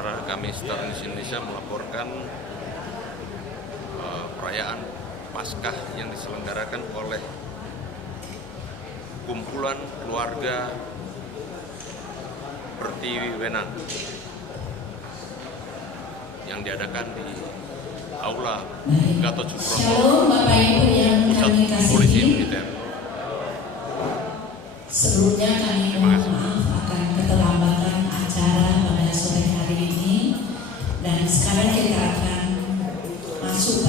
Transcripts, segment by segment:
saudara kami Star Indonesia melaporkan perayaan Paskah yang diselenggarakan oleh kumpulan keluarga Pertiwi Wenang yang diadakan di Aula Gatot Subroto, Pusat Polisi Militer. Sebelumnya kami mohon maaf akan keterlambatan acara pada sore hari ini, dan sekarang kita akan masuk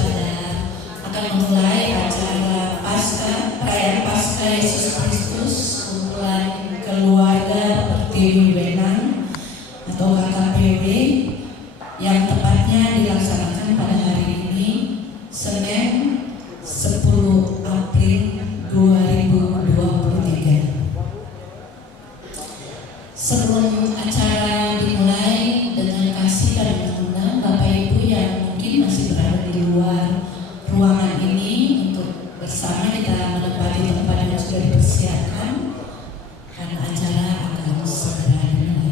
akan memulai acara perayaan Paskah Yesus Kristus kumpulan keluarga Pertiwi Wenang atau KKPW yang tepatnya dilaksanakan pada hari ini Senin 10 April 2023. Sebelum acara dimulai, dengan kasih dan mengundang Bapak Ibu yang mungkin masih berada di luar ruangan ini untuk bersama kita menempati tempat yang sudah dipersiapkan, karena acara akan segera dimulai.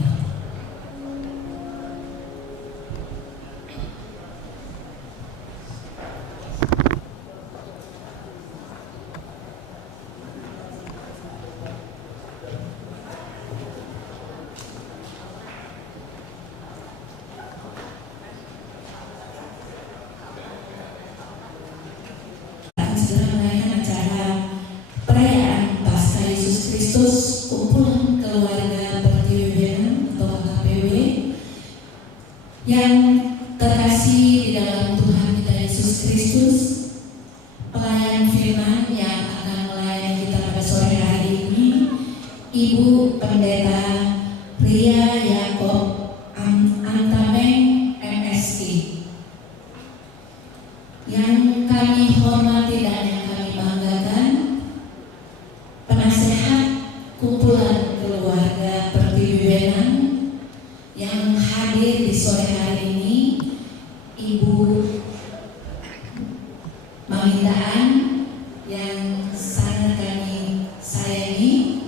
Perayaan Paskah Yesus Kristus kumpulan keluarga Pertiwi Wenang atau KKPW yang terkasih di dalam Tuhan kita Yesus Kristus. Pelayan firman yang akan melayani kita pada sore hari ini Ibu Pendeta Ria Yakob Antameng MSI, yang kami hormati dan yang kami banggakan penasehat kumpulan keluarga Pertiwi Wenang yang hadir di sore hari ini, Ibu Mamindaan yang sangat kami sayangi,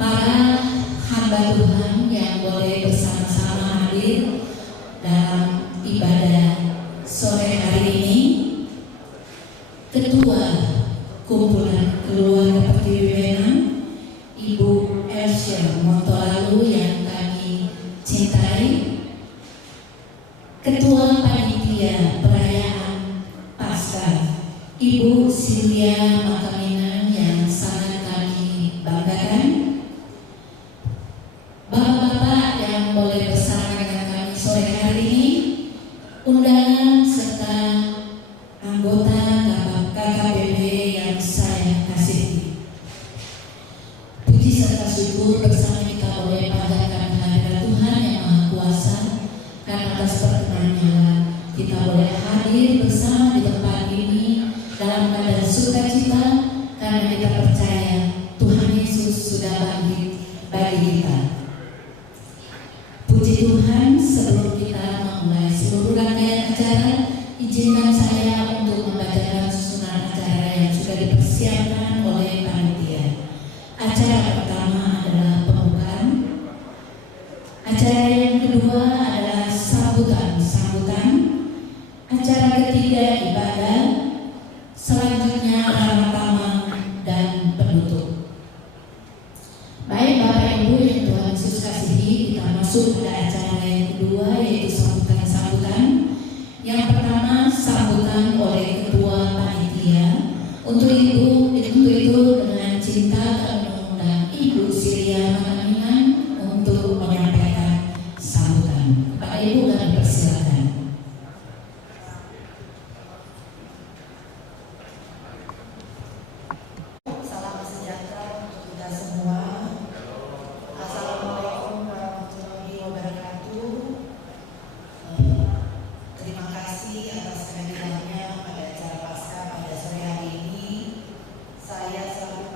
para hamba Tuhan yang boleh bersama-sama hadir dalam ibadah sore hari ini, Ketua kumpulan keluarga Pertiwi Wenang Ibu Elsia Montolalu yang kami cintai, Ketua Panitia Perayaan Paskah Ibu Silvia Makaminan yang sangat kami banggakan, Bapak-bapak yang boleh bersama dengan kami sore hari ini, undangan serta anggota KKPW yang saya kasihi. Puji serta syukur bersama kita boleh panjatkan kehadirat Tuhan yang Maha Kuasa, karena atas perkenannya kita boleh hadir bersama di tempat ini dalam keadaan sukacita, karena kita percaya Tuhan Yesus sudah bangkit bagi kita. Puji Tuhan, sebelum kita memulai seluruh rangkaian acara, izinkan saya untuk membacakan susunan acara yang sudah dipersiapkan oleh panitia. Acara pertama adalah pembukaan. Acara yang kedua adalah sambutan. Acara ketiga ibadah. Selanjutnya ramah tamah dan penutup. Baik Bapak Ibu yang Tuhan Yesus kasihi, kita masuk pada acara yang kedua, yaitu sambutan. Yang pertama, sambutan oleh Ketua Panitia. Untuk itu dengan cinta kami mengundang Ibu Silvia Makaminan untuk menyampaikan sambutan. Bapak Ibu kami persilakan. Salam sejahtera untuk kita semua. Assalamualaikum warahmatullahi wabarakatuh. Terima kasih atas kehadirannya pada acara Paskah pada sore hari ini. Saya selaku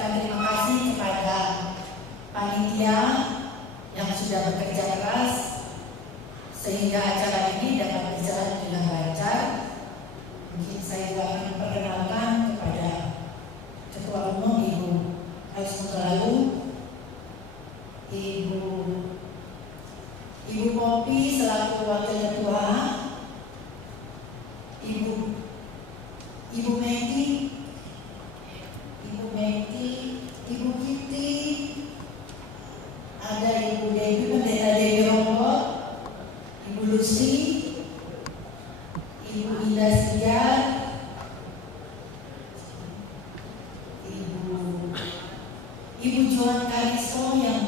mengucapkan terima kasih kepada panitia yang sudah bekerja keras sehingga acara ini dapat berjalan dengan lancar. Mungkin saya juga akan memperkenalkan kepada Ketua Umum Ibu Ais Mutalalu, Ibu Popi selaku Wakil Ketua, Ibu Meti, Ibu Kiti, ada Ibu Dewi, Pendeta Dewi Rombot, Ibu Lucy, Ibu Indah Sijar, Ibu Joan Kariso yang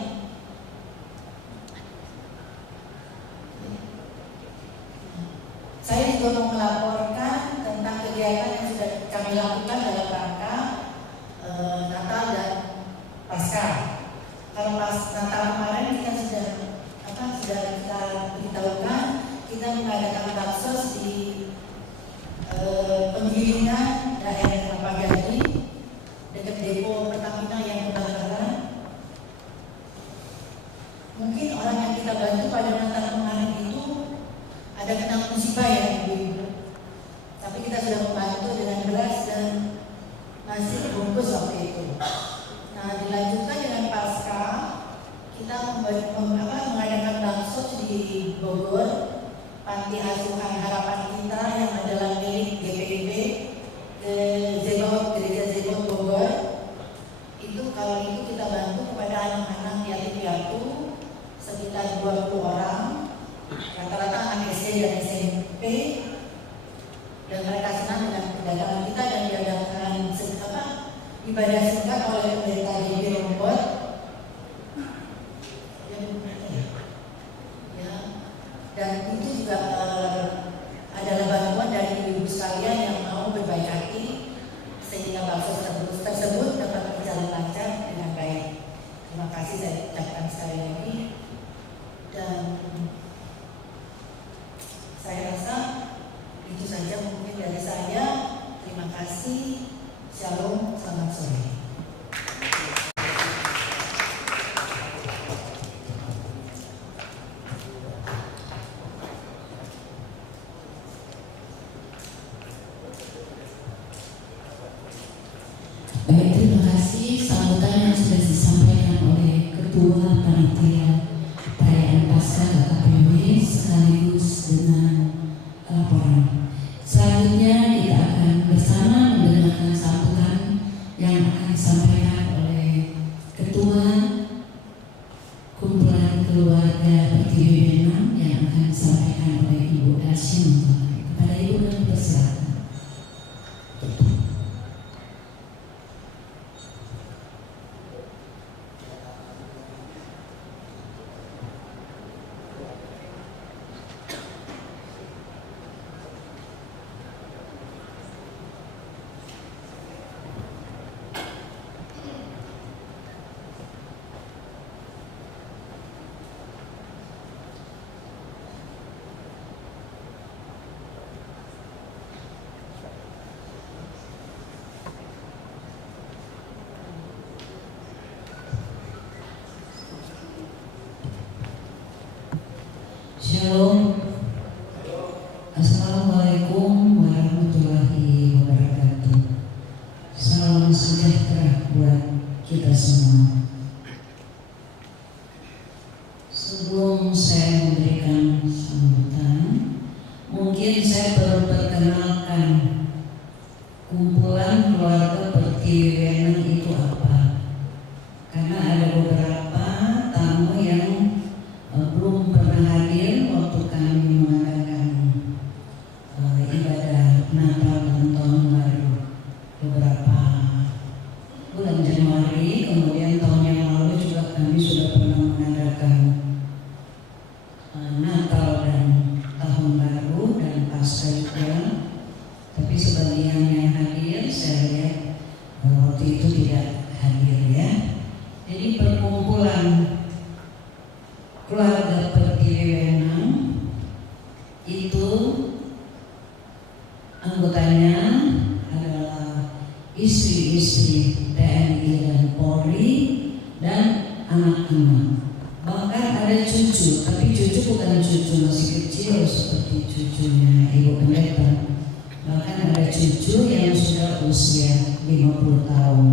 saya juga mau melaporkan tentang kegiatan yang sudah kami lakukan dalam rangka Natal dan Paskah. Kalau pas Natal kemarin kita sudah kita beritahukan kita mengadakan baksos di penggilingan daerah Rapagadi dekat depo Pertamina yang kebakaran. Mungkin orang yang kita bantu pada Natal kemarin itu ada kena musibah ya Ibu. Tapi kita sudah membantu dengan beras dan nasi bungkus waktu itu. Nah, dilanjutkan dengan Pasca, kita mengadakan bakso di Bogor, Panti Asuhan Harapan Kita yang adalah milik GPIB Gereja Zebot Bogor. Kalau itu kita bantu kepada anak-anak yatim piatu sekitar 20 orang, rata-rata anak SD dan SMP, dan mereka senang dengan perdagangan kita dan diadakan ibadah singkat oleh Pendeta Dewi Rombot. Dan itu juga adalah bantuan dari ibu sekalian yang mau berbaik hati sehingga bakso tersebut dapat berjalan lancar dengan baik. Terima kasih saya ucapkan sekali lagi. Dan saya rasa itu saja mungkin dari saya. Terima kasih. Shalom, selamat sore. Baik, terima kasih sambutan yang sudah disampaikan oleh Ketua Panitia Perayaan Paskah KKPW sekaligus dengan laporan. Selanjutnya kita akan bersama mendengarkan sambutan yang akan disampaikan oleh Ketua Kumpulan Keluarga Pertiwi Benang yang akan disampaikan oleh Ibu Elsie Mutalalu. Kepada Ibu kami persilakan. Shalom. Assalamualaikum warahmatullahi wabarakatuh. Salam sejahtera buat kita semua. Sebelum saya memberikan sambutan, mungkin saya perlu perkenalkan kumpulan keluarga Pertiwi Benang itu apa. Karena ada beberapa tamu yang belum pernah hadir waktu kami mengadakan ibadah Natal dan Tahun Baru beberapa bulan Januari, kemudian tahun yang anak-anak. Bahkan ada cucu, tapi cucu bukan cucu masih kecil seperti cucunya Ibu Pendeta. Bahkan ada cucu yang sudah usia 50 tahun.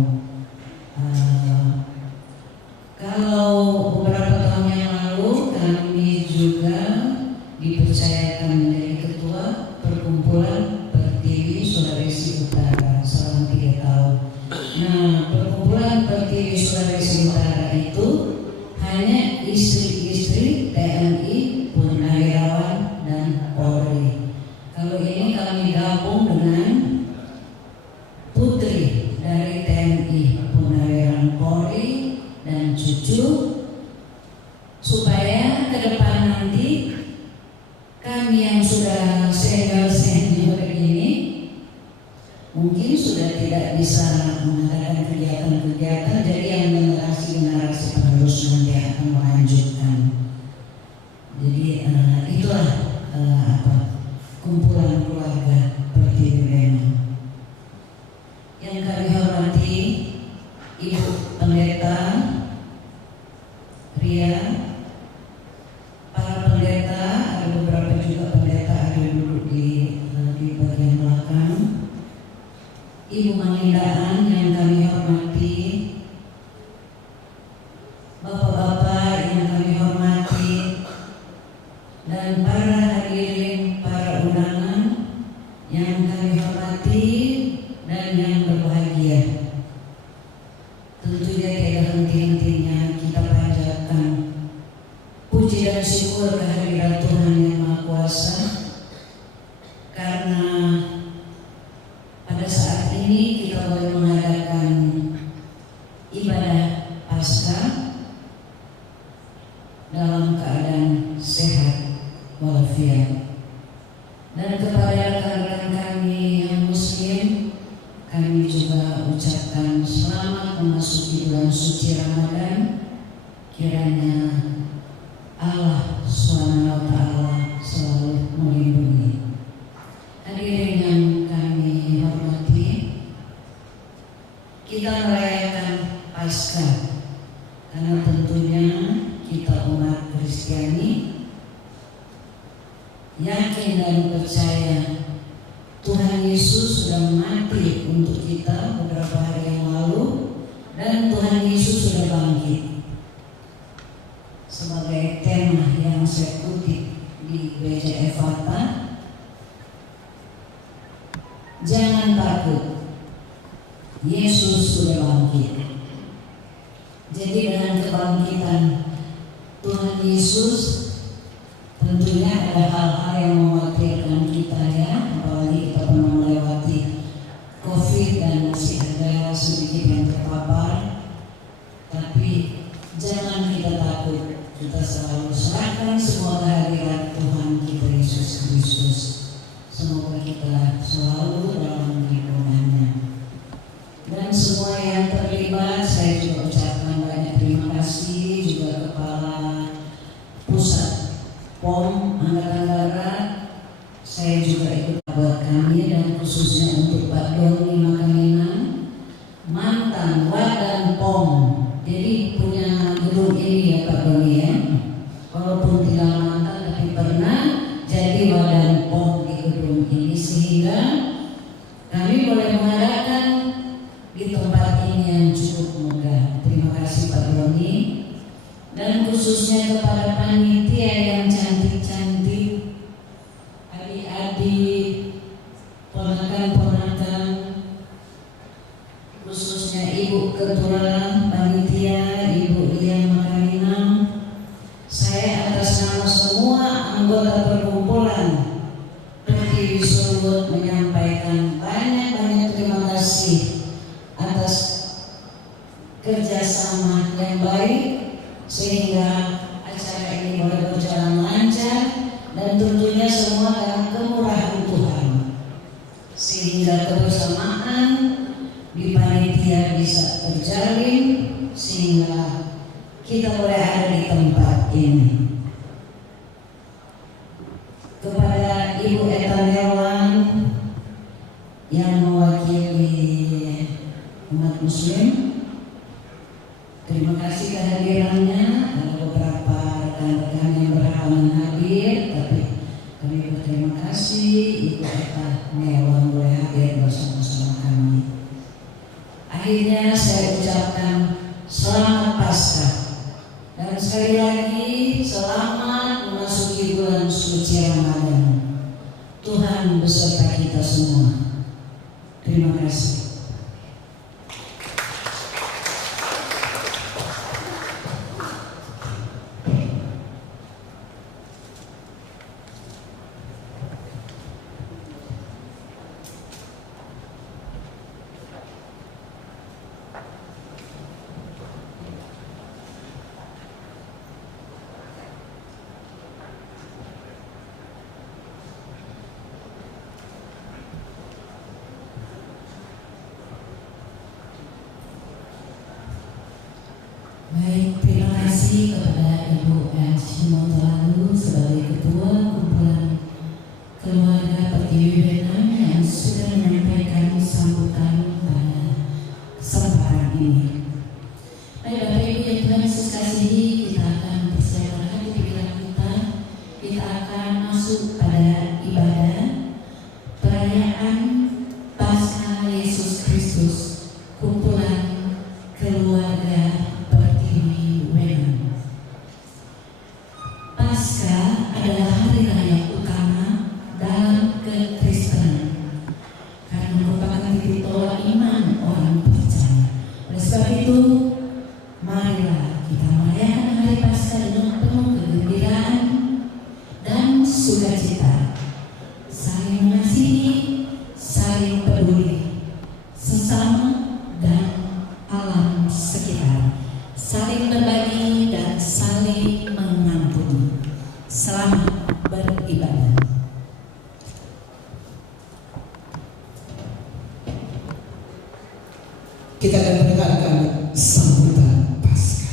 Kalau beberapa tahun yang lalu kami juga dipercayakan menjadi ketua perkumpulan Pertiwi Sulawesi Utara selama 3 tahun. Nah, perkumpulan Pertiwi Sulawesi Utara itu hanya istri-istri TNI, Purnawirawan, dan Polri. Kalau ini kami gabung dengan putri dari TNI, Purnawirawan, Polri, dan cucu, supaya ke depan nanti kami yang sudah senior ini mungkin sudah tidak bisa mengadakan kegiatan-kegiatan, jadi yang generasi penerus nanti akan melanjutkan. Jadi itulah kumpulan keluarga Pertiwi Bema. Yang kami hormati Ibu Pendeta Ria, para pendeta, ada beberapa juga pendeta ada duduk di bagian belakang. Ibu Mangindaan yang kami hormati, bapak-bapak yang kami hormati, dan para hadirin, para undangan yang kami hormati dan yang berbahagia. Tentunya tidak henti-hentinya kita panjatkan puji dan syukur kehadirat Tuhan Yang Maha Kuasa, karena pada saat ini kita boleh mengadakan ibadah Paskah dalam keadaan sehat walafiat. Dan kepada rekan-rekan kami yang Muslim, kami juga ucapkan selamat memasuki bulan suci Ramadan. Kiranya Allah SWT selalu melindungi. Hadirin yang kami hormati, kita merayakan Paskah karena tentunya kita umat Kristiani yakin dan percaya Tuhan Yesus sudah mati untuk kita beberapa hari yang lalu, dan Tuhan Yesus sudah bangkit. Sebagai tema yang saya kutip di Gereja Efata, jangan takut, Yesus sudah bangkit. Jadi dengan kebangkitan Tuhan Yesus, tentunya ada hal-hal yang mengkhawatirkan kita ya, apalagi kita pernah melewati COVID dan masih ada sedikit yang terpapar. Tapi jangan kita takut, kita selalu serahkan semua kehadirat Tuhan kita Yesus Kristus. Semoga kita selalu dalam lindungannya. Dan semua yang terlibat, saya juga ucapkan banyak terima kasih juga Kepala Pusat POM Angkatan Darat. Saya juga ikut buat kami, dan khususnya untuk Pak Doni Makaminan, mantan Wadan POM. Jadi punya gedung ini ya Pak Doni ya, walaupun tinggal mantan tapi pernah jadi Wadan POM di gedung ini, sehingga kami boleh mengadakan di tempat ini yang cukup megah. Terima kasih Pak Doni, dan khususnya kepada panitia yang cantik-cantik, adik-adik, ponakan-ponakan, khususnya Ibu Ketua Panitia, Ibu Lia Makaminang. Saya atas nama semua anggota perkumpulan Pertiwi Sulut menyampaikan banyak-banyak terima kasih atas kerjasama yang baik, sehingga acara ini boleh berjalan lancar, dan tentunya semua dalam kemurahan Tuhan, sehingga kebersamaan di panitia bisa terjalin, sehingga kita boleh ada di tempat ini. Kepada Ibu Eta Dewan yang mewakili umat Muslim, terima kasih kehadirannya. kasih Ibu Eta Newang boleh hadir bersama-sama kami. Akhirnya saya ucapkan selamat Paskah. Dan sekali lagi selamat memasuki bulan suci Ramadan. Tuhan beserta kita semua. Terima kasih. Baik, terima kasih kepada Ibu Shimo Tolalu sebagai Ketua Kumpulan Keluarga Pertiwi Benang yang sudah menyampaikan sambutan pada kesempatan ini. Baik Bapak Ibu yang Tuhan Yesus kasihi, kita akan persiapkan hati pikiran kita. Kita akan masuk pada ibadah perayaan Paskah Yesus Kristus, kumpulan keluarga Pertiwi Wenang. Paskah adalah hari raya utama dalam kekristenan karena merupakan titik tolak iman orang percaya. Oleh sebab itu, marilah kita merayakan hari Paskah dengan penuh kegembiraan dan sukacita, saling mengasihi, saling peduli sesama dan alam sekitar, saling berbagi dan saling mengampuni. Selamat beribadah. Kita akan mendengarkan sambutan Paskah.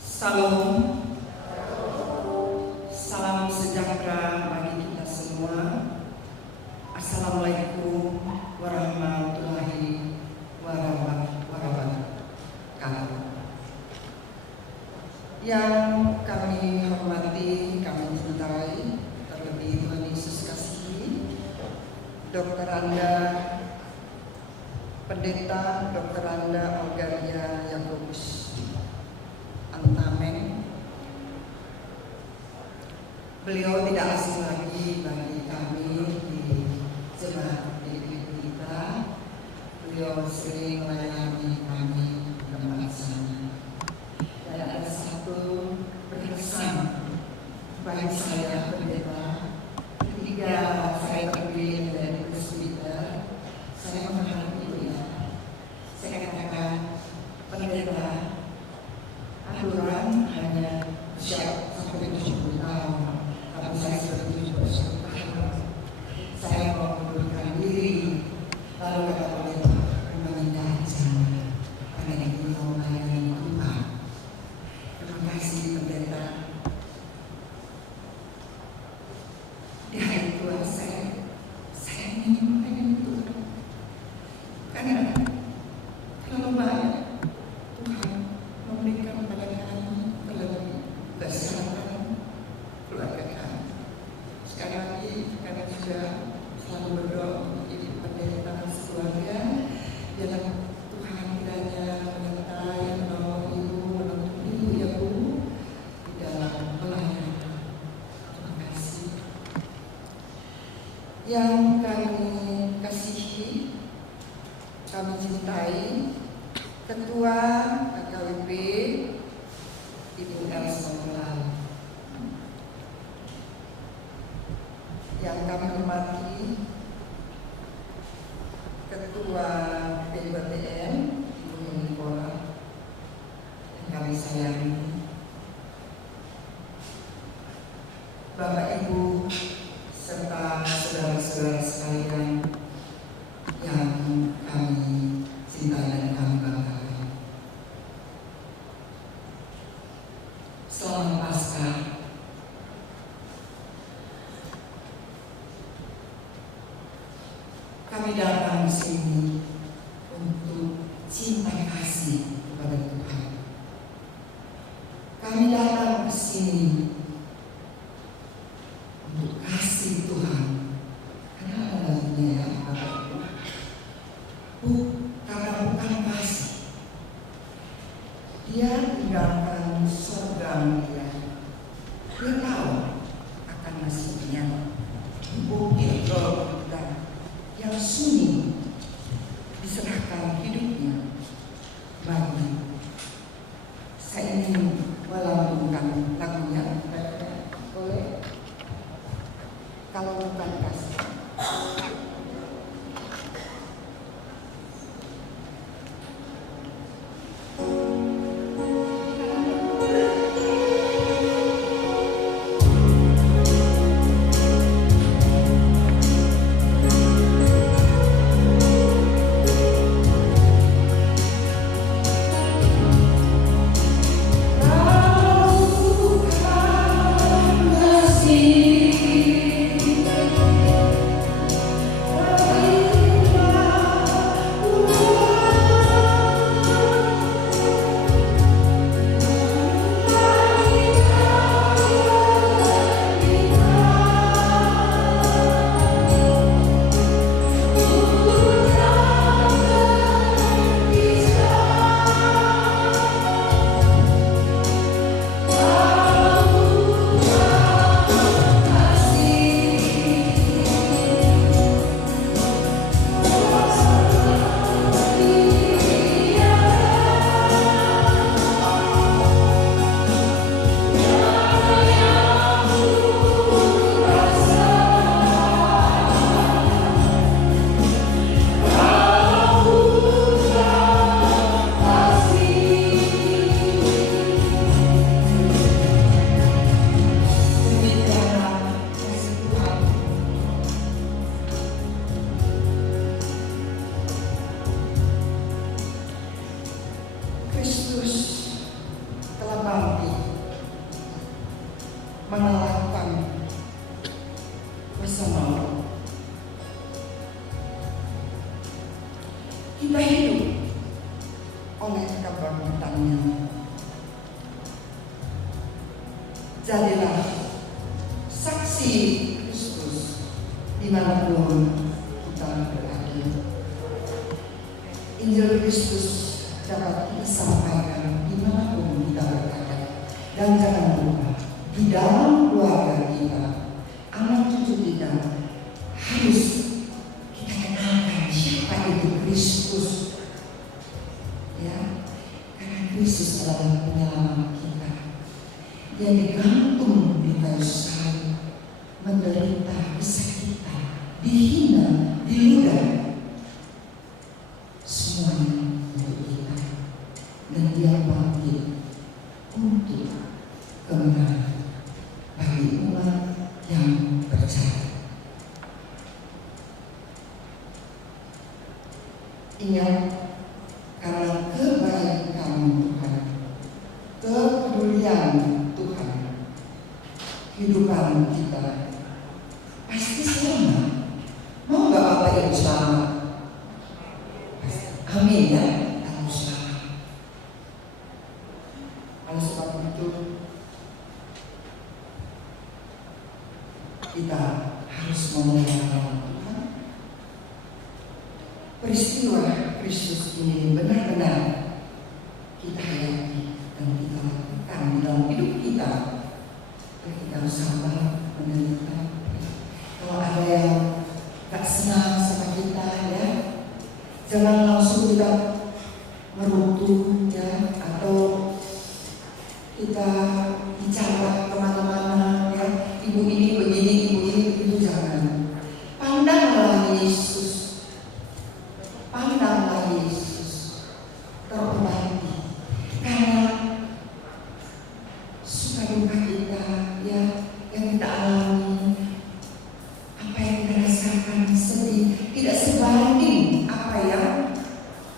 Salam, salam sejahtera bagi kita semua. Assalamualaikum warahmatullahi wabarakatuh. Yang kami hormati, kami cintai, terlebih Tuhan Yesus kasihi, Dr. Anda, Pendeta Dr. Anda Olgaria Yakobus Antameng. Beliau tidak asing lagi bagi kami di jemaat kita. Beliau sering melayani kami di tempat sana. Dan ada satu berkesan bagi saya, Pendeta, ketika saya terpilih menjadi presbiter, saya menghadapi dia. Saya katakan, Pendeta, aturan hanya siap sampai 70 tahun, tapi saya sudah 70 tahun. Saya mau mengundurkan diri. Lalu kata Pendeta, memindah jangan, karena ini mau melayani Tuhan. Terima kasih Pendeta. Di hari tua saya ingin melayani Tuhan. Karena kalau banyak Tuhan memberikan pada kami lebih kesehatan keluarga kami. Sekali lagi kami juga selalu berdoa untuk Ibu Pendeta sekeluarga, biarlah Tuhan kiranya menyertai menolong Ibu, menuntun Ibu ya Bu di dalam pelayanan. Terima kasih. Yang kami kasihi, kami cintai, Ketua KKWP Ibu Elsa Mulal, yang kami hormati Ketua PBTN Ibu Nicola, yang kami sayangi, Bapak Ibu serta saudara-saudara sekalian yang kami cintai dan kami banggakan. Selamat Paskah. Kami datang di sini untuk cinta kasih kepada Tuhan. Kami datang ke sini suni diserahkan hidupnya bagi. Saya ingin melantunkan lagunya. Boleh? Kalau bukan kasih. Mengalahkan bersama Allah. Kita hidup oleh kebangkitannya. Jadilah saksi Kristus dimanapun kita berada. Injil Kristus dapat kita sampaikan dimanapun kita berada. Dan jangan lupa, di dalam keluarga kita, anak cucu kita harus kita kenalkan siapa itu Kristus, ya, karena Kristus adalah penyelamat kita. Dia digantung di kayu salib, menderita kesakitan, dihina, diludah, semuanya untuk kita, dan dia bangkit untuk kemenangan bagi umat yang percaya. Ingat, karena kebaikan Tuhan, kepedulian Tuhan, kehidupan kita pasti selamat. Mau nggak Bapak Ibu selamat? Amin ya, harus selamat. Oleh sebab itu, kita harus memuliakan Tuhan. Peristiwa Kristus ini benar-benar kita hayati dan kita lakukan di dalam hidup kita. Kita harus sabar menderita. Kalau ada yang tak senang sama kita, ya, jangan langsung kita meruntuh, ya, atau kita bicara kemana-mana, ya, ibu ini begini, ibu ini begitu, jangan. Pandanglah Yesus, pandanglah Yesus, terobati, karena suka duka kita, ya, yang kita alami, apa yang kita rasakan, sedih, tidak sebanding apa yang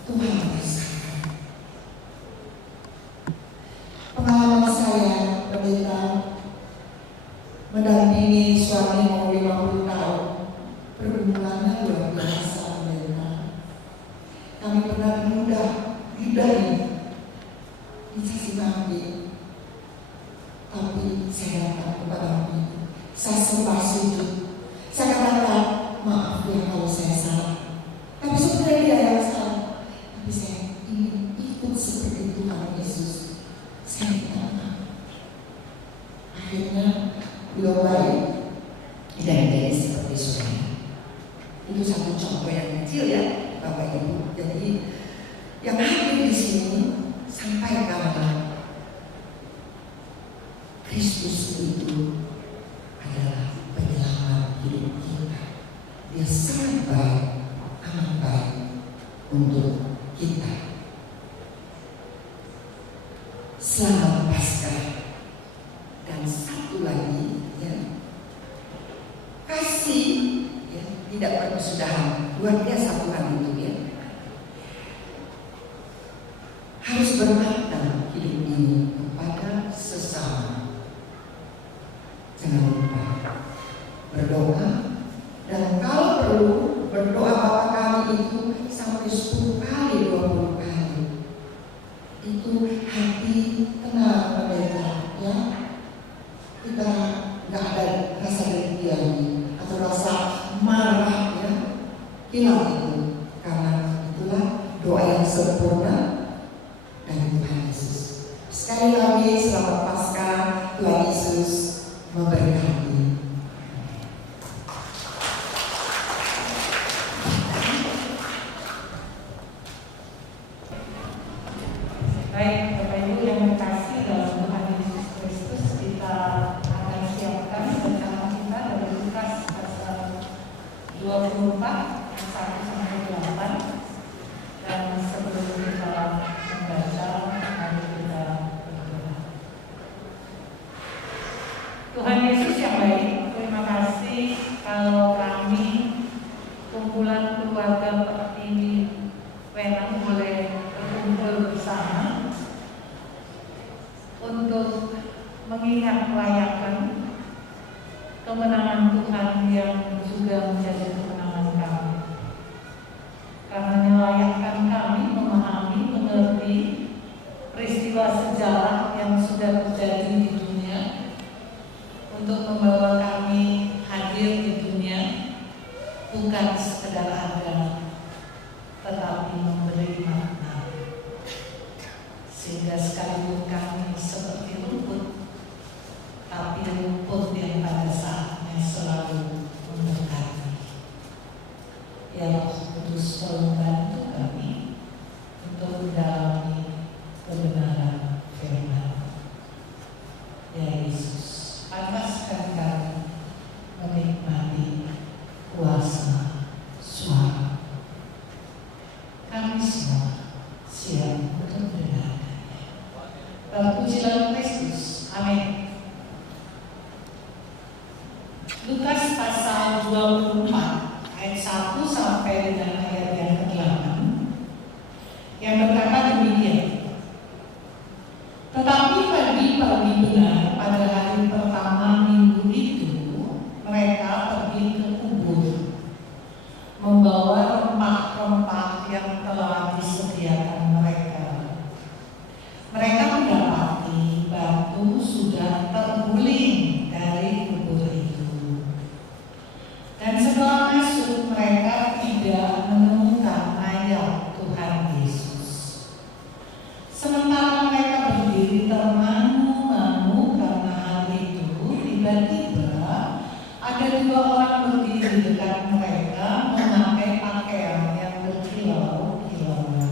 Tuhan rasakan. Pengalaman saya, pendeta, mendampingi suami mau 50 tahun, pergumulannya luar biasa, pendeta. Kami pernah mudah didari, dicaci maki, tapi saya datang kepada Nabi, saya sembah sujud, saya katakan maaf ya kalau saya salah, tapi sebenarnya dia yang salah, tapi saya ingin ikut seperti Tuhan Yesus. Saya minta maaf. Akhirnya beliau baik dan jadi seperti saudara. Itu satu contoh. contoh yang kecil ya, Bapak Ibu. Jadi yang hadir di sini sampai karena Kristus itu adalah penyelamat hidup kita. Dia sangat baik, amat baik untuk kita. Selamat Paskah. Dan satu lagi ya, kasih ya, tidak berkesudahan. Luar biasa Tuhan itu ya. Harus bermakna hidup ini kepada sesama. Jangan lupa berdoa, dan kalau perlu berdoa Bapa kami itu sampai 10 kali, 20 kali. Itu hati tenang pendeta ya. Kita nggak ada rasa dengki atau rasa marah ya. Hilang itu, karena itulah doa yang sempurna dari Tuhan Yesus. Sekali lagi selamat Paskah, Tuhan Yesus memberkati. Baik, Bapak Ibu yang terkasih dalam Tuhan Yesus Kristus, kita akan siapkan bersama kita dari Lukas pasal 24 ayat 1 sampai 8. Dan sebelum kita membaca, mari kita berdoa. Tuhan Yesus yang baik, terima kasih kalau kami kumpulan keluarga ini Wenang boleh berkumpul bersama untuk mengingat merayakan kemenangan Tuhan yang juga menjadi kemenangan kami. Karena melayakkan kami memahami, mengerti peristiwa sejarah yang sudah terjadi di dunia untuk membawa kami hadir di dunia bukan sekedar ada, tetapi memberi makna. Sehingga sekalipun kami seperti rumput, tapi rumput yang pada saatnya selalu memberkati. Ya Roh Kudus, tolong bantu kami untuk mendalami kebenaran firman. Ya Yesus, pantaskan kami menikmati kuasa suara. Kami semua siap untuk mendengarkannya. Terpujilah Kristus. Amin. Lukas pasal 24 ayat 1 sampai dengan ayat yang ke-8 yang berkata demikian. Tetapi pagi-pagi benar pada hari pertama minggu itu, mereka pergi ke kubur membawa rempah-rempah yang telah disediakan mereka. Mereka mendapati batu sudah terguling dari kubur itu. Dan setelah masuk, mereka tidak menemukan mayat Tuhan Yesus. Sementara mereka berdiri termangu-mangu karena hal itu, tiba-tiba ada 2 orang berdiri dekat mereka memakai pakaian yang berkilau-kilauan.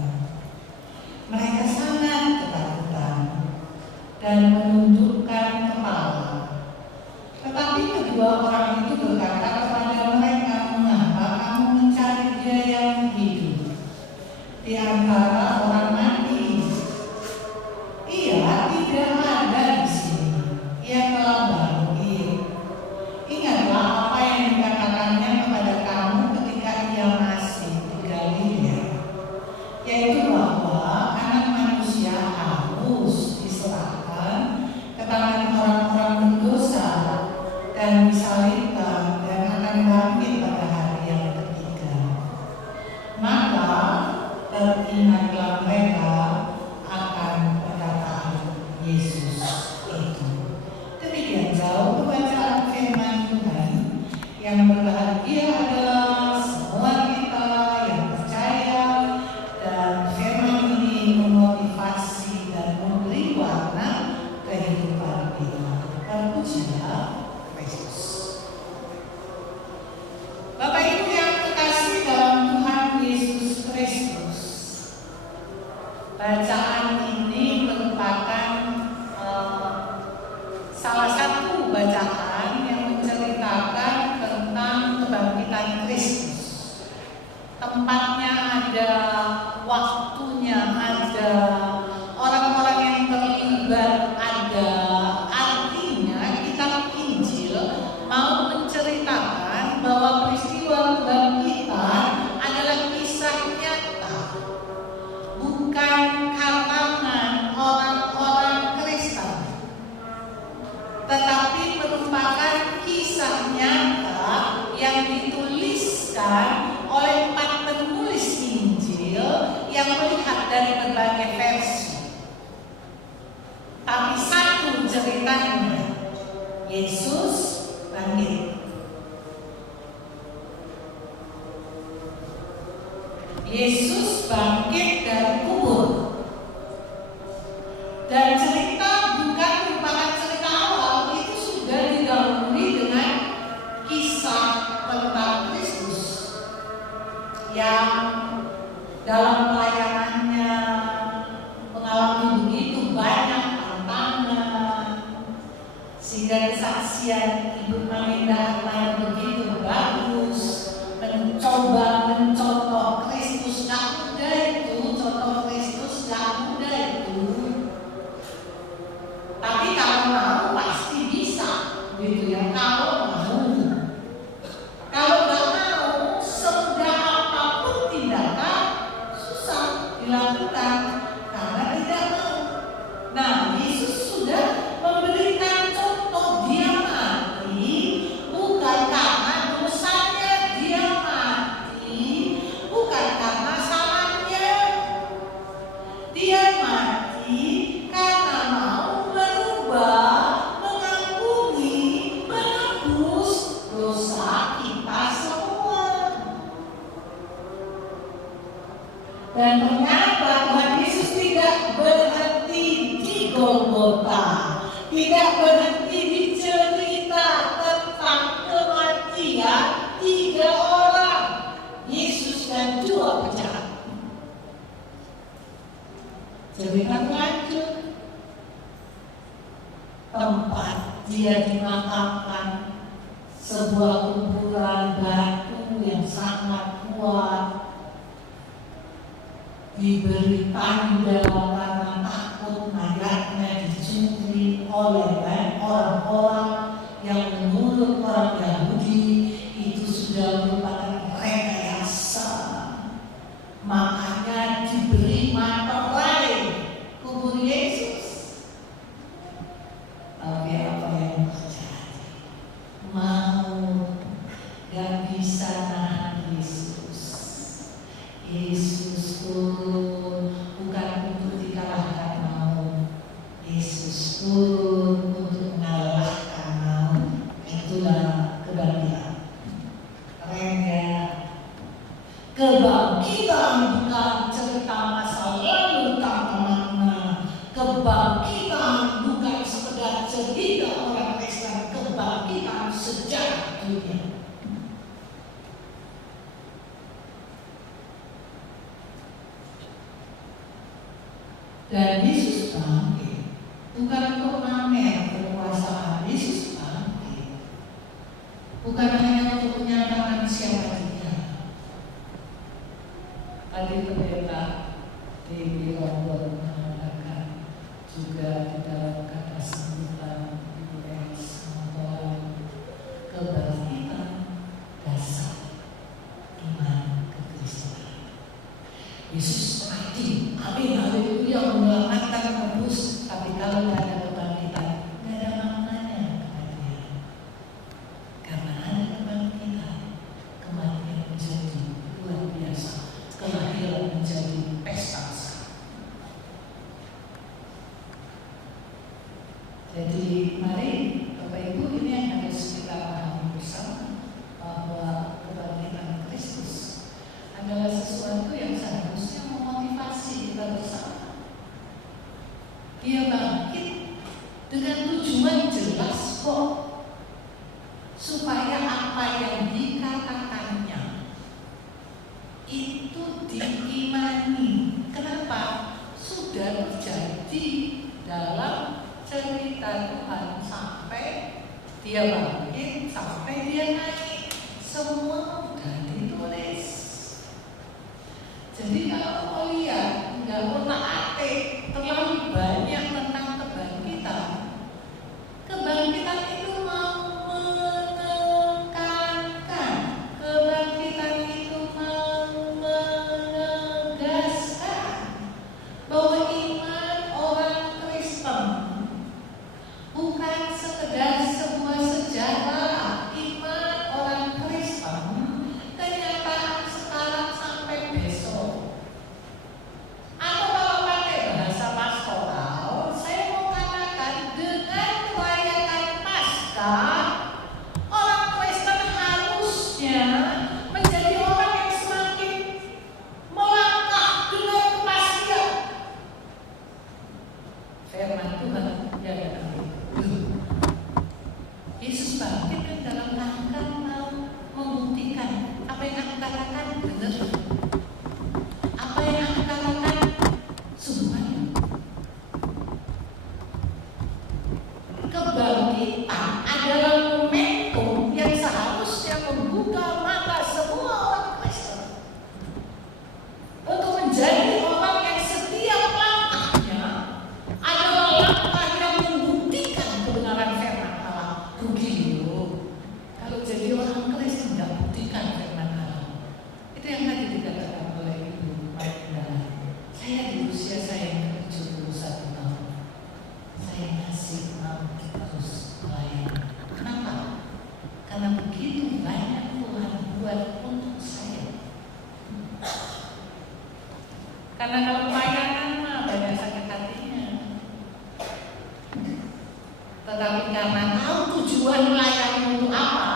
Mereka sangat ketakutan dan menundukkan kepala. Tetapi kedua orang itu berkata kepada mereka, "Mengapa kamu mencari Dia yang hidup di antara orang mati? Ia tidak ada di sini. Ia telah bangkit. Ingatlah apa yang dikatakannya kepada kamu ketika ia masih di Galilea, yaitu bahwa Anak Manusia harus diserahkan ke tangan orang-orang berdosa dan disalibkan dan akan bangkit pada hari yang ketiga. Maka teringatlah mereka akan perkataan Yesus itu." Demikian jauh pembacaan firman Tuhan. Yang berbahagia adalah semua kita yang percaya dan firman ini memotivasi dan memberi warna kehidupan kita. Terpujilah Kristus. Bapak Ibu yang terkasih dalam tempatnya ada, waktunya ada, orang-orang yang terlibat ada. Artinya kitab Injil mau menceritakan bahwa peristiwa kebangkitan adalah kisah nyata, bukan karangan orang-orang Kristen, tetapi merupakan kisah nyata yang dituliskan oleh 4 penulis Injil yang melihat dari berbagai versi. Tapi satu ceritanya, Yesus bangkit. Yesus bangkit dari kubur. Dan cerita bukan merupakan cerita awal, itu sudah didahului dengan kisah tentang Kristus yang dalam pelayanannya mengalami begitu banyak tantangan, sehingga kesaksian Ibu Marinda yang begitu bagus, mencoba mencontoh Kristus gak mudah itu, contoh Kristus gak mudah itu. Tapi kalau mau pasti bisa, gitu ya. Kalau mau, kalau nggak mau, semudah apapun tindakan susah dilakukan karena tidak mau. Nah, Yesus sudah memberikan contoh, dia mati bukan karena dosanya, dia mati bukan karena salahnya, dia mati karena mau merubah, mengampuni, menebus dosa kita semua. Dan ternyata Tuhan Yesus tidak berhenti di Golgota, tidak berhenti di cerita tentang kematian 3 orang, Yesus dan 2 penjahat. Cerita lanjut, tempat dia dimakamkan, sebuah kuburan batu yang sangat kuat, diberi tanda karena takut mayatnya dicuri oleh orang-orang yang menurut orang Yahudi itu sudah merupakan rekayasa. Makanya diberi materai kubur Yesus. Tapi apa yang terjadi? Mau gak bisa nahan Yesus. Yesus turun bukan untuk dikalahkan maut. Yesus turun untuk mengalahkan maut. Itulah kebangkitan. Keren ya? Kebangkitan bukan cerita masa lalu tanpa makna. Kebangkitan bukan sekedar cerita orang Kristen. Kebangkitan sejarah dunia. Dan Yesus bangkit bukan untuk pamer kekuasaan. Yesus bangkit bukan hanya untuk menyatakan siapa dia. Tadi pendeta di Lombok mengatakan juga di dalam kata sambutan Ibu Elis Motolan, kebangkitan dasar iman kekristenan. Yesus mati, amin, haleluya, menyelamatkan menebus. Tapi kalau tidak ada kebangkitan, tidak ada maknanya kematian. Karena ada kebangkitan, kematian menjadi luar biasa, kelahiran menjadi pesta besar. Jadi mari Bapak Ibu, ini yang harus kita pahami bersama, bahwa kebangkitan Kristus adalah sesuatu yang seharusnya memotivasi kita bersama. Dia bangkit dengan tujuan jelas kok, supaya apa yang dikatakannya itu diimani. Kenapa? Sudah terjadi dalam cerita Tuhan sampai dia bangkit, sampai dia naik, semua sudah ditulis. Jadi kalau mau lihat nggak pernah terlalu banyak tentang kebangkitan. Kebangkitan itu mau menekankan, kebangkitan itu mau menegaskan bahwa iman orang Kristen bukan sekedar sebuah sejarah. Iman orang Kristen kenyataan sekarang sampai besok. Atau kalau pakai bahasa pastoral, saya mau katakan dengan merayakan Paskah, orang Kristen harusnya menjadi orang yang semakin melangkah dengan kepastian. Firman Tuhan yang datang. Yesus bangkit kan dalam rangka mau membuktikan apa yang aku katakan benar, apa yang aku katakan semuanya. Kebangkitan adalah momentum yang seharusnya membuka mata semua orang Kristen untuk menjadi orang yang setiap langkahnya adalah langkah yang membuktikan kebenaran firman Allah. Rugi loh kalau jadi orang Kristen tidak buktikan firman Allah. Itu yang tadi dikatakan oleh Ibu Marinda. Saya di usia saya yang ke-71 tahun, saya masih mau terus melayani. Kenapa? Karena begitu banyak Tuhan buat untuk saya. Karena kalau pelayanan mah banyak sakit hatinya. Tetapi karena tahu tujuan melayani untuk apa,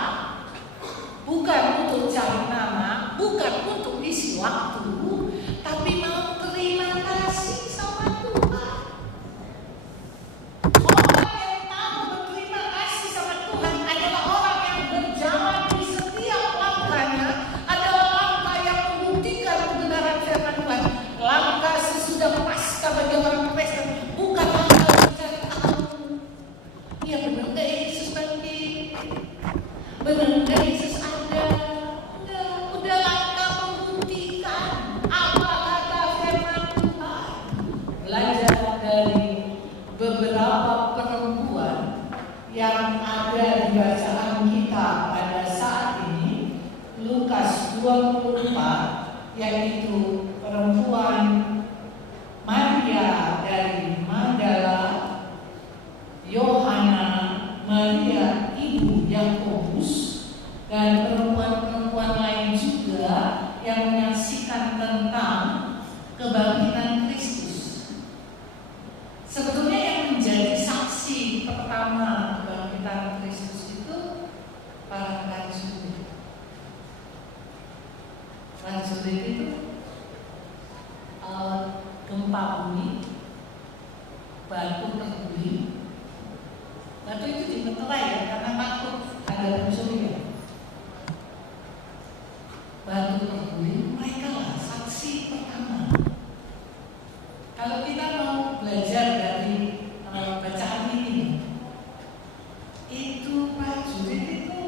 bukan untuk cari nama, bukan untuk isi waktu, tapi mau terima kasih sama Tuhan. Orang yang tahu berterima kasih sama Tuhan adalah orang yang berjalan di setiap langkahnya adalah langkah yang membuktikan kebenaran firman Tuhan. Langkah sesudah Paskah bagi orang Kristen bukan langkah mencari tahu. Ya benar nggak Yesus bangkit? Benar nggak Yesus ada? Enggak, udah langkah membuktikan apa kata firman Tuhan. Belajar dari beberapa perempuan yang ada di bacaan kita pada saat ini, Lukas 24, yaitu perempuan Maria dari Magdala, Yohana, Maria ibu Yakobus, dan perempuan-perempuan lain juga yang menyaksikan tentang kebangkitan Kristus. Sebetulnya yang menjadi saksi pertama kebangkitan Kristus itu para prajurit. Prajurit itu gempa bumi, batu terguling. Batu itu dimeterai ya, karena takut ada pencuri ya. Batu terguling, mereka lah saksi pertama. Kalau kita mau belajar dari bacaan ini, itu prajurit itu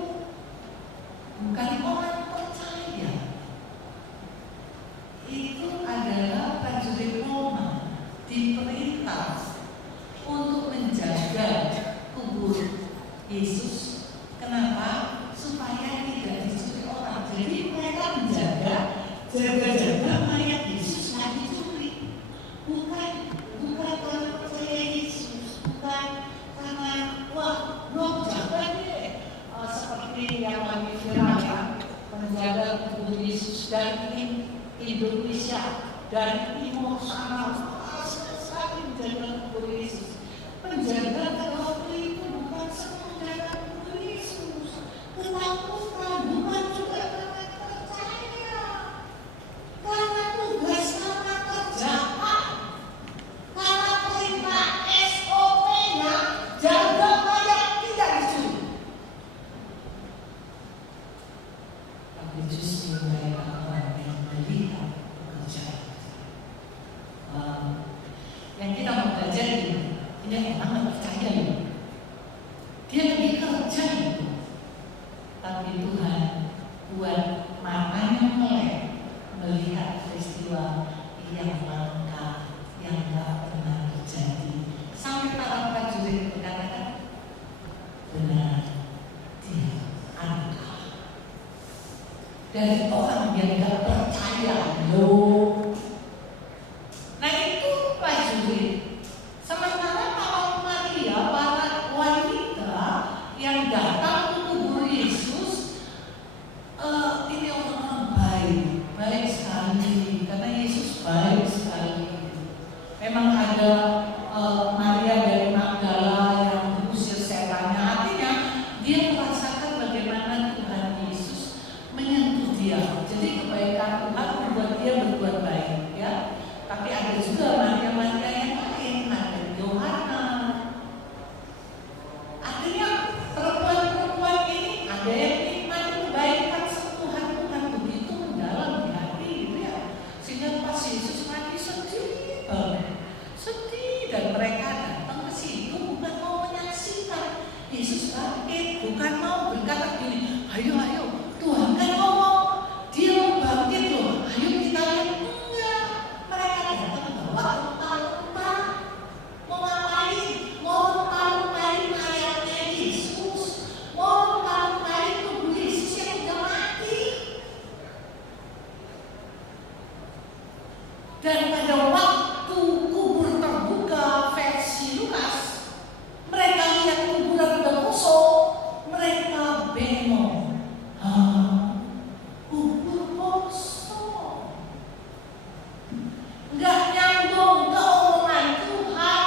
bukan orang percaya. Itu adalah prajurit Roma, diperintah untuk menjaga kubur Yesus. Kenapa? Supaya tidak dicuri orang. Jadi mereka menjaga, jaga mayat Yesus nggak dicuri. Bukan orang percaya Yesus, bukan karena wah, jaga deh seperti yang lagi viral ya, menjaga kubur Yesus dan Indonesia dan Timur sana sekali menjaga kubur Yesus. Penjaga waktu itu bukan menjaga kubur Yesus, ketakutan, bukan juga karena percaya, karena tugas karena kerjaan, karena perintah SOP-nya jaga mayat tidak dicuri. Tapi justru mereka orang yang melihat pekerjaan. Yang kita mau belajar ini orang nggak percaya ya. Dia lagi kerja itu, tapi Tuhan buat yang nggak percaya loh. Nah itu prajurit. Sementara kalau Maria, para wanita yang datang ke kubur Yesus, ini orang-orang baik sekali, karena Yesus baik sekali. Memang ada Maria dari Magdala yang diusir setannya, artinya dia merasakan bagaimana Tuhan Yesus menyentuh dia. Jadi kebaikan Tuhan membuat dia berbuat baik, ya. Tapi ada juga Maria yang lain, ada Yohana. Artinya perempuan-perempuan ini ada yang nikmati kebaikan sentuhan Tuhan begitu mendalam di hati, gitu ya. Sehingga pas Yesus mati sedih dan mereka datang ke situ bukan mau menyaksikan Yesus bangkit, bukan mau berkata gini, ayo Tuhan kan ngomong dia mau bangkit loh, ayo kita lihat. Enggak, mereka datang bawa lupa mau ngapain? Mau lupa-lupain mayatnya Yesus, mau lupa-lupain tubuh Yesus yang udah mati. Dan pada waktu kubur terbuka versi Lukas, mereka lihat kuburan udah kosong, mereka bengong. Kubur kosong, nggak nyambung ke omongan Tuhan,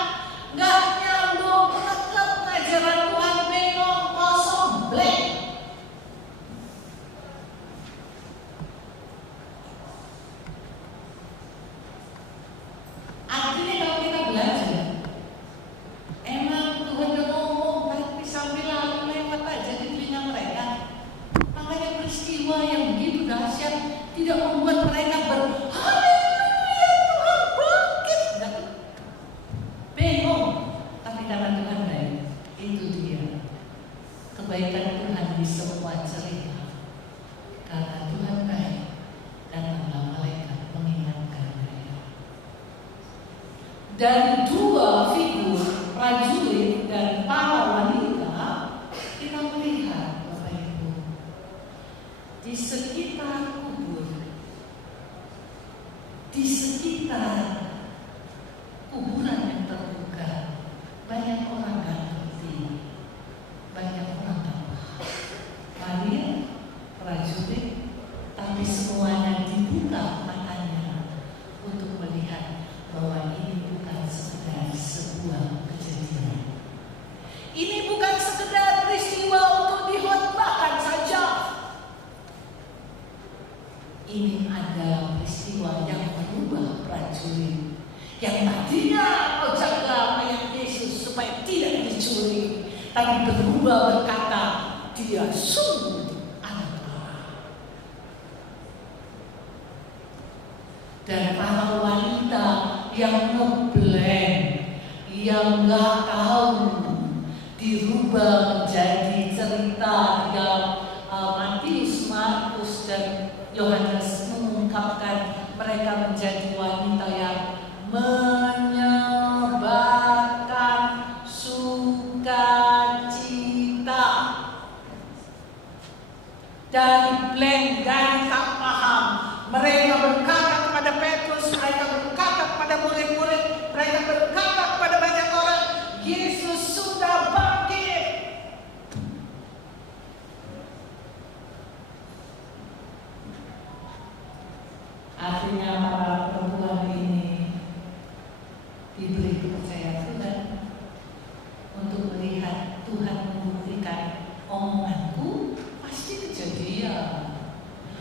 nggak nyambung ke pengajaran Tuhan, bengong, kosong, blank. Artinya kalau kita belajar, emang Tuhan udah ngomong tapi sambil lalu lewat aja di telinga mereka. Makanya peristiwa yang begitu dahsyat tidak membuat mereka haleluya Tuhan bangkit. Bengong, tapi karena Tuhan baik. Itu dia kebaikan Tuhan di semua cerita. Karena Tuhan baik dan malaikat mengingatkan mereka. Dari dua figur prajurit dan para wanita, kita melihat Bapak Ibu, di sekitar kubur, di sekitar kuburan yang terbuka, banyak orang gak ngerti, banyak orang gak paham. Maria prajurit, tapi semuanya dibuka matanya untuk melihat bahwa ini bukan sekedar sebuah kejadian. Ini bukan sekedar peristiwa untuk dihotbahkan saja. Ini adalah peristiwa yang merubah prajurit yang tadinya mau jaga mayat Yesus supaya tidak dicuri, tapi berubah berkata, dia sungguh anak Allah. Dan para wanita yang ngeblend, yang nggak tahu, dirubah menjadi cerita di dalam Matius, Markus, dan Yohanes mengungkapkan mereka menjadi wanita yang menyebarkan sukacita. Dari blank, dari tak paham, mereka berkata kepada Petrus, mereka berkata kepada murid-murid, mereka berkata kepada banyak orang, Yesus sudah bangkit. Artinya para perempuan ini diberi kepercayaan Tuhan untuk melihat Tuhan membuktikan omonganku pasti kejadian.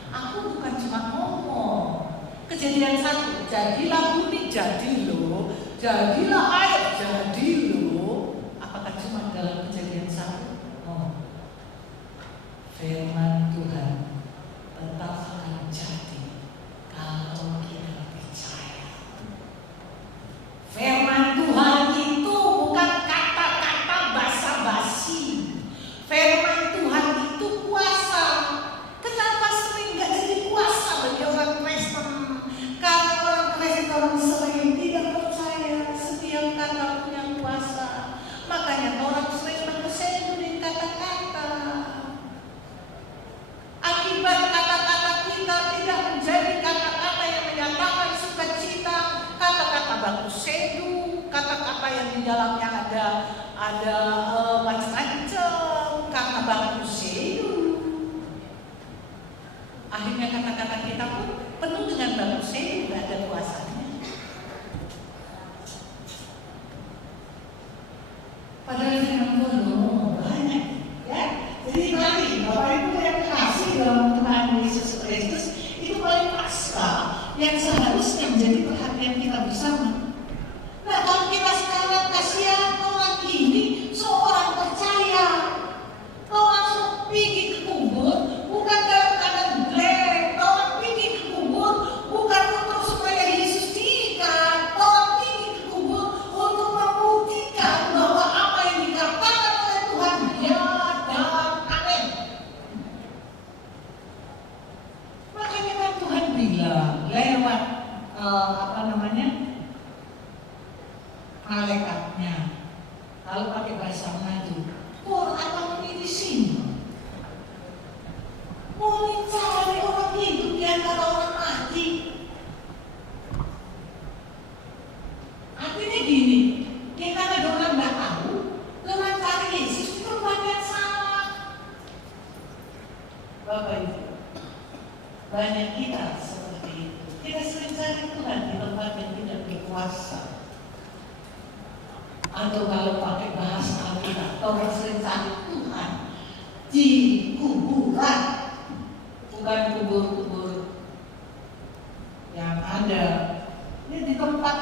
Aku bukan cuma ngomong. Kejadian 1, jadilah bumi, jadi loh. Jadilah air, jadi loh. Apakah cuma dalam kejadian 1? Oh. Firman Tuhan tetap akan jadi kalau kita percaya. Firman Tuhan itu bukan kata-kata basa-basi. Firman Tuhan itu kuasa. Kenapa sering gak jadi kuasa bagi orang Kristen? Karena orang Kristen orang sering tidak percaya setiap kata punya kuasa. Makanya orang sering mengesendurin kata-kata. Akibat kata-kata kita tidak sedu, kata-kata yang di dalamnya ada macam-macam karena bangku sedu. Akhirnya kata-kata kita pun penuh dengan bangku sedu, gak ada kuasanya. Padahal firman Tuhan ngomong banyak, ya. Jadi mari Bapak Ibu yang kasih dalam Tuhan Yesus Kristus itu paling pasca yang seharusnya menjadi perhatian kita bersama. Nah, kalau kita sekarang kasihan orang ini seorang percaya, kau langsung pergi ke kubur bukan dalam keadaan black, kau pergi ke kubur bukan untuk supaya Yesus diikat, kau pergi ke kubur untuk membuktikan bahwa apa yang dikatakan oleh Tuhan ya dan amin. Makanya kan Tuhan bilang lewat malaikatnya, kalau pakai bahasa Melayu, atau ini di sini, mau mencari orang hidup di antara orang mati. Artinya gini, kita ada orang nggak tahu, dengan cari Yesus itu banyak salah. Bapak Ibu, banyak kita seperti itu. Kita sering cari Tuhan di tempat yang tidak berkuasa. Atau kalau pakai bahasa Alkitab, orang sering cari Tuhan di kuburan, bukan kubur-kubur yang ada. Ini di tempat,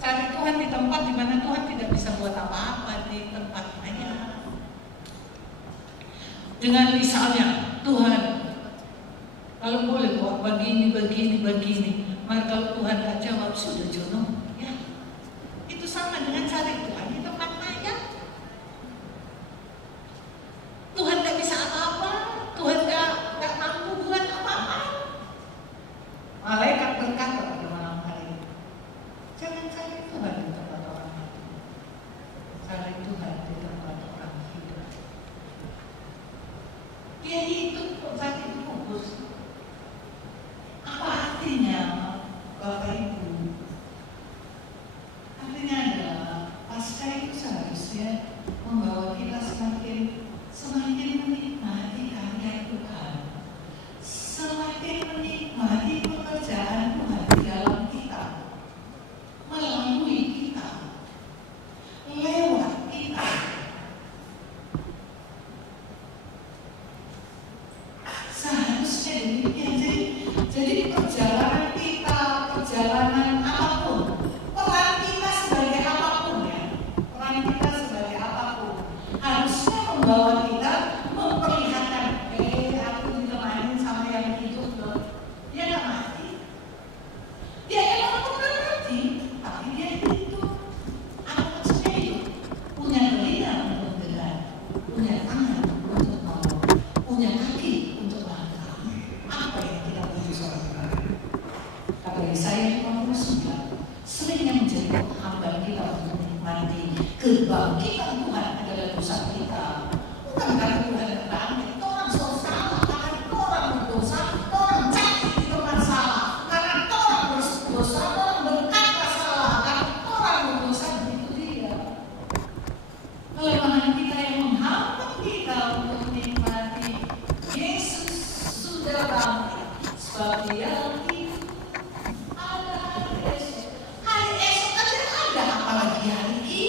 cari Tuhan di tempat di mana Tuhan tidak bisa buat apa-apa di tempatnya. Dengan misalnya Tuhan, kalau boleh buat begini, maka kalau Tuhan tak jawab sudah jono. Itu sama dengan cari Tuhan di tempat maya. Tuhan tak bisa apa-apa, Tuhan tak mampu buat apa-apa. Malaikat berkata pada malam hari ini, jangan cari Tuhan di tempat orang mati, cari Tuhan di tempat orang hidup. Dia hidup kok sakit kubur. Apa artinya, Bapak Ibu? Artinya adalah pasca itu seharusnya membawa kita semakin menikmati karya Tuhan, semakin menikmati pekerjaan Tuhan di dalam kita, melalui kita, lewat kita. Seharusnya demikian. Jadi perjalanan kita, perjalanan apapun, peran kita sebagai apapun ya, peran kita sebagai apapun harusnya membawa kita memperlihatkan, aku ditemani sama yang hidup loh. Dia gak mati, dia emang bukan mati, tapi dia hidup. Apa maksudnya hidup? Punya telinga untuk dengar, punya tangan untuk nolong, punya kaki untuk langkah. Apa yang kita punya saudara? Kata Yesaya 59, seringnya menjadi penghambat kita untuk menikmati kebangkitan Tuhan adalah dosa kita. Bukan karena Tuhan bangkit, orang salah, karena orang berdosa, orang jatuh di tempat salah, karena orang berdosa, orang berkata salah, karena orang berdosa, begitu dia. Kelemahan kita yang menghambat kita untuk menikmati Yesus sudah bangkit, sebab Dia hidup. Ada hari esok aja ada, apalagi hari ini.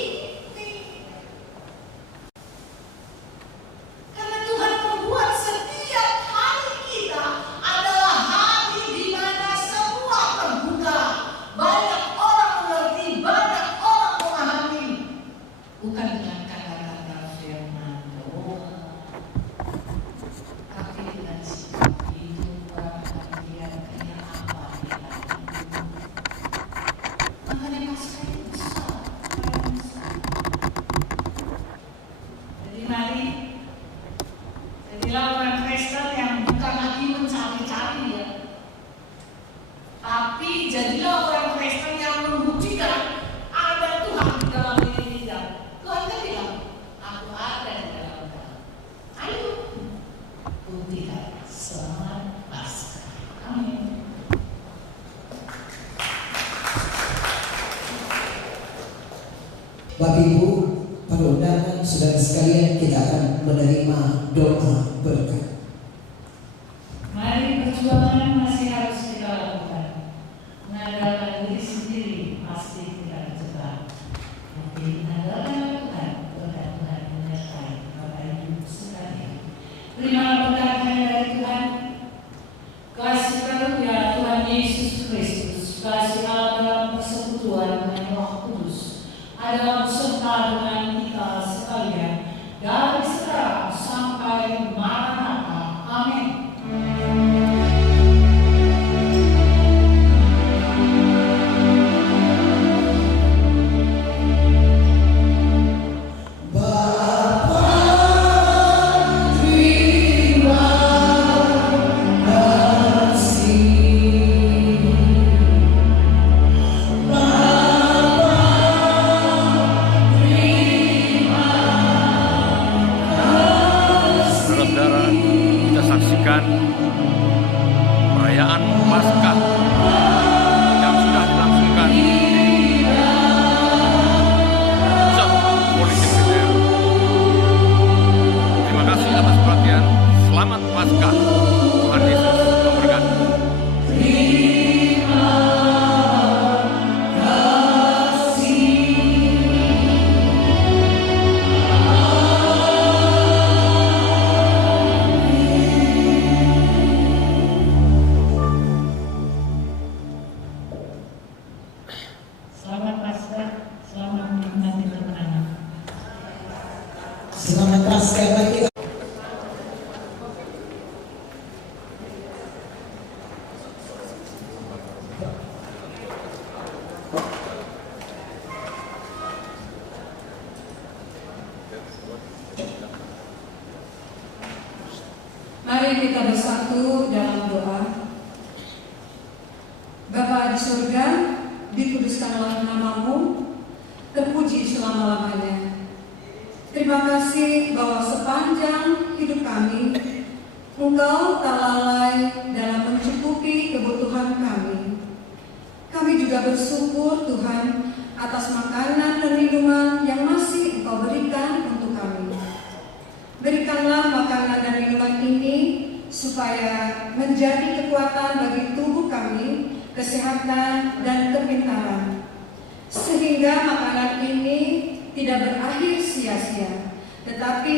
Bapak Ibu, para undangan, saudara sekalian, kita akan menerima doa berkat. Mari perjuangan masih harus kita lakukan. Mengandalkan diri sendiri pasti tidak cepat. Tapi mengandalkan Tuhan, berkat Tuhan menyertai Bapak Ibu sekalian. Terimalah berkat dari Tuhan. Kasih karunia Tuhan Yesus Kristus, kasih Allah dalam persekutuan dengan Roh Kudus, adalah beserta dengan kita sekalian dari sekarang sampai Maranatha. Amin. Saudara-saudara, kita saksikan perayaan Paskah yang sudah dilangsungkan di pusat polisi militer. Terima kasih atas perhatian. Selamat Paskah. Tuhan Yesus memberkati. Selamat Paskah, selamat menikmati bersama. Selamat Paskah bagi Mari kita bersatu dalam doa. Bapa di surga, dikuduskanlah namamu, terpuji selama-lamanya. Terima kasih bahwa sepanjang hidup kami, Engkau tak lalai dalam mencukupi kebutuhan kami. Kami juga bersyukur Tuhan atas makanan dan minuman yang masih Engkau berikan untuk kami. Berikanlah makanan dan minuman ini supaya menjadi kekuatan bagi tubuh kami, kesehatan dan kepintaran, sehingga makanan ini tidak berakhir sia-sia, tetapi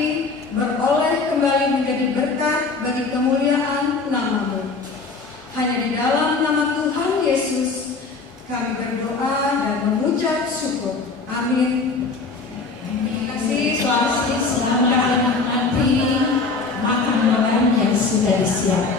beroleh kembali menjadi berkat bagi kemuliaan nama-Mu. Hanya di dalam nama Tuhan Yesus kami berdoa dan mengucap syukur. Amin. Terima kasih. Selamat menikmati makanan yang sudah disiapkan.